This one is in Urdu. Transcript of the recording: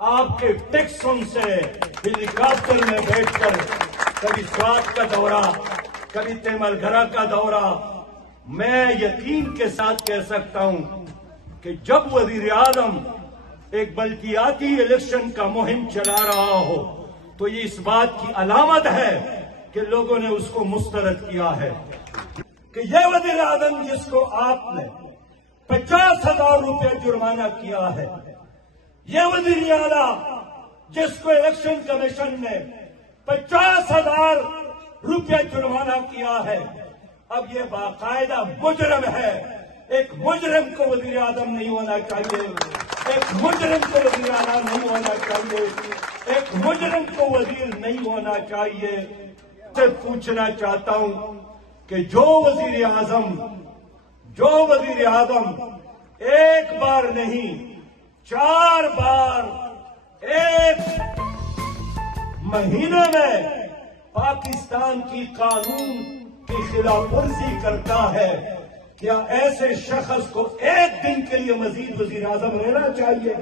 آپ کے ٹیکسوں سے ہیلی کاپٹر میں بیٹھ کر کبھی سوات کا دورہ، کبھی تیمل گھرا کا دورہ، میں یقین کے ساتھ کہہ سکتا ہوں کہ جب وزیر اعظم ایک بلدیاتی الیکشن کا مہم چلا رہا ہو تو یہ اس بات کی علامت ہے کہ لوگوں نے اس کو مسترد کیا ہے کہ یہ وزیر اعظم جس کو آپ نے 50,000 روپے جرمانہ کیا ہے، یہ وزیر اعلیٰ جس کو الیکشن کمیشن نے 50,000 روپے جرمانہ کیا ہے، اب یہ باقاعدہ مجرم ہے۔ ایک مجرم کو وزیر اعظم نہیں ہونا چاہیے، ایک مجرم کو وزیر اعلیٰ نہیں ہونا چاہیے، ایک مجرم کو وزیر نہیں ہونا چاہیے۔ سے پوچھنا چاہتا ہوں کہ جو وزیر اعظم ایک بار نہیں 4 بار ایک مہینے میں پاکستان کی قانون کی خلاف ورزی کرتا ہے، کیا ایسے شخص کو ایک دن کے لیے مزید وزیر اعظم رہنا چاہیے؟